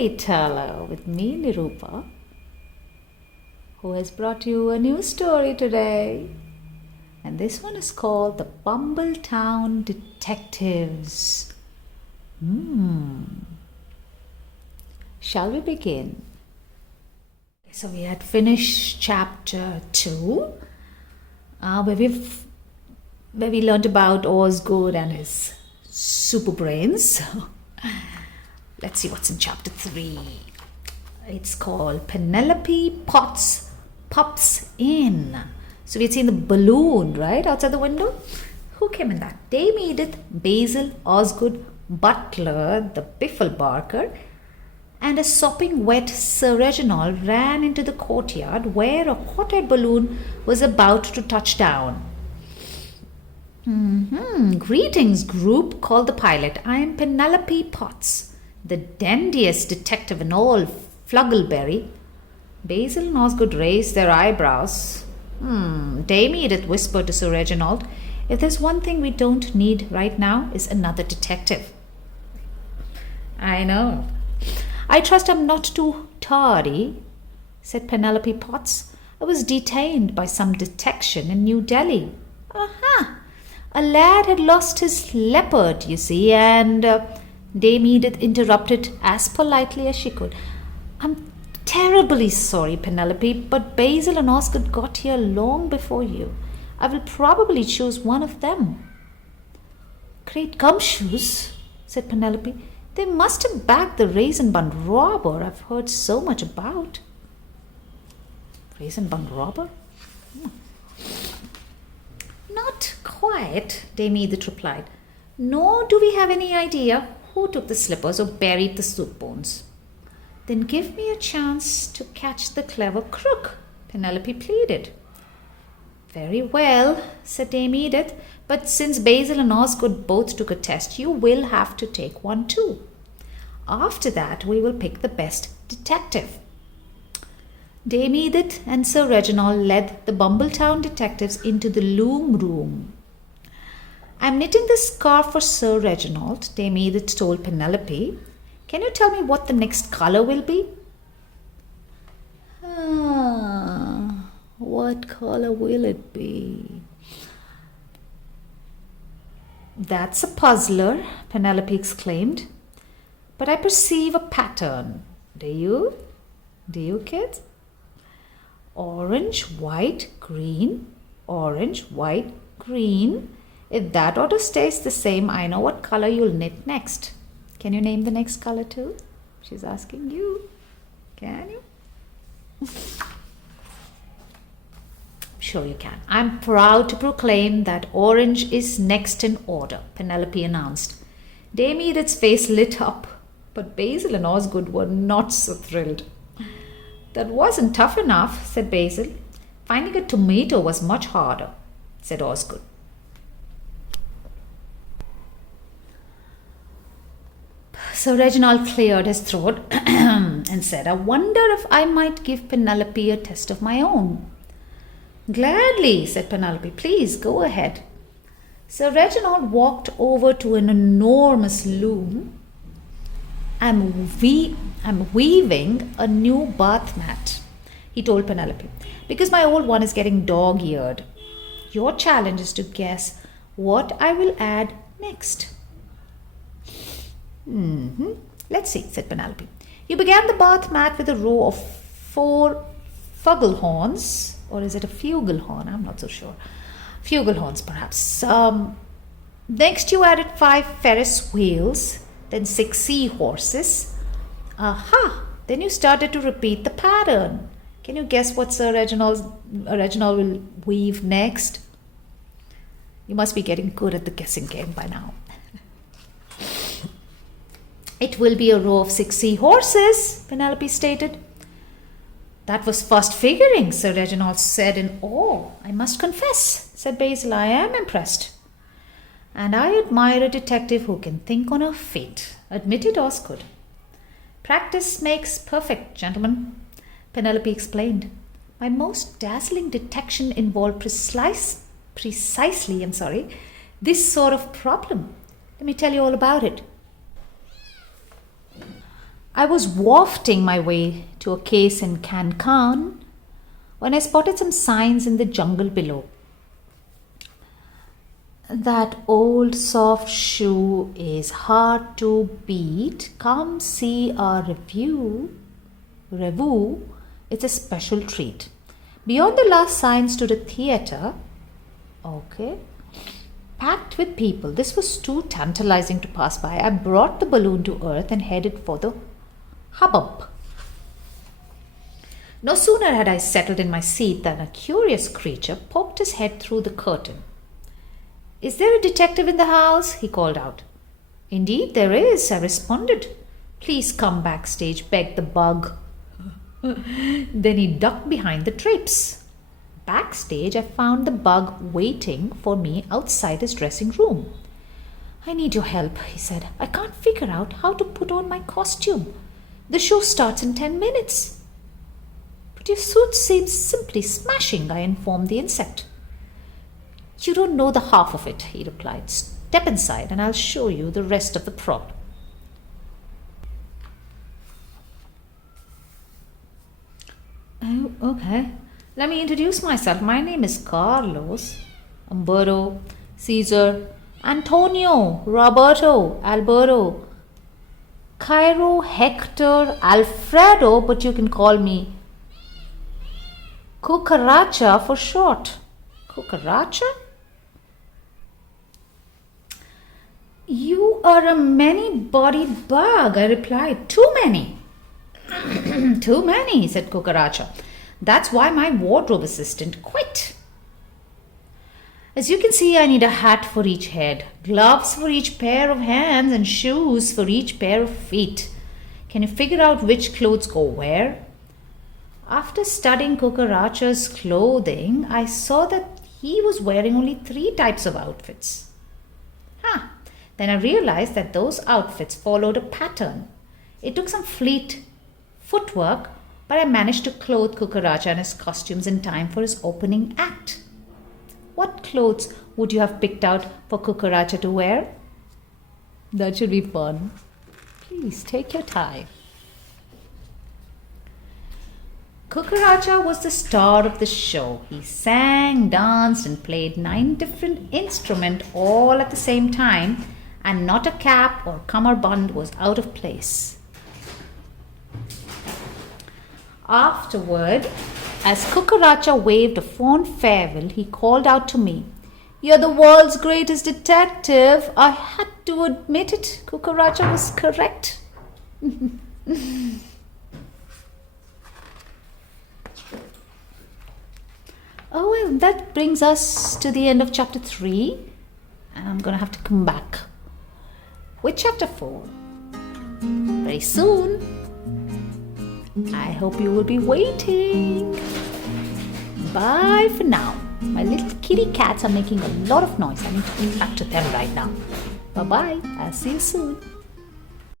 storyteller with me, Nirupa, who has brought you a new story today. And this one is called The Bumbletown Detectives. Shall we begin? So we had finished chapter 2, where we learned about Osgood and his super brains. Let's see what's in chapter 3. It's called Penelope Pops In. So we had seen the balloon, right, outside the window. Who came in that? Dame Edith, Basil, Osgood, Butler, the Biffle Barker, and a sopping wet Sir Reginald ran into the courtyard where a hot air balloon was about to touch down. Greetings, group, called the pilot. I am Penelope Potts, the dandiest detective in all Fluggleberry. Basil and Osgood raised their eyebrows. Dame Edith whispered to Sir Reginald, if there's one thing we don't need right now is another detective. I know. I trust I'm not too tardy, said Penelope Potts. I was detained by some detection in New Delhi. Aha! A lad had lost his leopard, you see, and Dame Edith interrupted as politely as she could. I'm terribly sorry, Penelope, but Basil and Osgood got here long before you. I will probably choose one of them. Great gumshoes, said Penelope. They must have bagged the raisin bun robber I've heard so much about. Raisin bun robber? Not quite, Dame Edith replied. Nor do we have any idea who took the slippers or buried the soup bones. Then give me a chance to catch the clever crook, Penelope pleaded. Very well, said Dame Edith, but since Basil and Osgood both took a test, you will have to take one too. After that, we will pick the best detective. Dame Edith and Sir Reginald led the Bumbletown detectives into the loom room. I'm knitting this scarf for Sir Reginald, Dame Edith told Penelope. Can you tell me what the next colour will be? What colour will it be? That's a puzzler, Penelope exclaimed. But I perceive a pattern. Do you? Do you, kids? Orange, white, green. Orange, white, green. If that order stays the same, I know what colour you'll knit next. Can you name the next colour too? She's asking you. Can you? Sure you can. I'm proud to proclaim that orange is next in order, Penelope announced. Dame Edith's face lit up, but Basil and Osgood were not so thrilled. That wasn't tough enough, said Basil. Finding a tomato was much harder, said Osgood. So Reginald cleared his throat and said, I wonder if I might give Penelope a test of my own. Gladly, said Penelope. Please, go ahead. Sir Reginald walked over to an enormous loom. I'm weaving a new bath mat, he told Penelope, because my old one is getting dog-eared. Your challenge is to guess what I will add next. Let's see, said Penelope. You began the bath mat with a row of 4 flugelhorns, or is it a flugelhorn? I'm not so sure. Flugelhorns, perhaps. Next, you added 5 Ferris wheels, then 6 seahorses. Aha! Then you started to repeat the pattern. Can you guess what Sir Reginald will weave next? You must be getting good at the guessing game by now. It will be a row of 6 seahorses, Penelope stated. That was fast figuring, Sir Reginald said in awe. I must confess, said Basil, I am impressed. And I admire a detective who can think on her feet, admitted Osgood. Practice makes perfect, gentlemen, Penelope explained. My most dazzling detection involved precisely, this sort of problem. Let me tell you all about it. I was wafting my way to a case in Cancun when I spotted some signs in the jungle below. That old soft shoe is hard to beat. Come see our review. It's a special treat. Beyond the last sign stood a theatre. Okay. Packed with people. This was too tantalizing to pass by. I brought the balloon to earth and headed for the hubbub. No sooner had I settled in my seat than a curious creature poked his head through the curtain. "Is there a detective in the house?" he called out. "Indeed there is," I responded. "Please come backstage," begged the bug. Then he ducked behind the drapes. Backstage, I found the bug waiting for me outside his dressing room. "I need your help," he said. "I can't figure out how to put on my costume. The show starts in 10 minutes. "But your suit seems simply smashing," I informed the insect. "You don't know the half of it," he replied. "Step inside and I'll show you the rest of the problem." Oh, okay. Let me introduce myself. My name is Carlos, Umberto, Caesar, Antonio, Roberto, Alberto, Cairo, Hector, Alfredo, but you can call me Cucaracha for short. Cucaracha? "You are a many-bodied bug," I replied. "Too many." "Too many," said Cucaracha. "That's why my wardrobe assistant quit. As you can see, I need a hat for each head, gloves for each pair of hands, and shoes for each pair of feet. Can you figure out which clothes go where?" After studying Cucaracha's clothing, I saw that he was wearing only 3 types of outfits. Then I realized that those outfits followed a pattern. It took some fleet footwork, but I managed to clothe Cucaracha and his costumes in time for his opening act. What clothes would you have picked out for Cucaracha to wear? That should be fun. Please take your time. Cucaracha was the star of the show. He sang, danced, and played 9 different instruments all at the same time, and not a cap or cummerbund was out of place. Afterward, as Cucaracha waved a fond farewell, he called out to me, "You're the world's greatest detective." I had to admit it. Cucaracha was correct. Oh, well, that brings us to the end of chapter 3. And I'm going to have to come back with chapter 4 very soon. I hope you will be waiting. Bye for now. My little kitty cats are making a lot of noise. I need to get back to them right now. Bye-bye. I'll see you soon.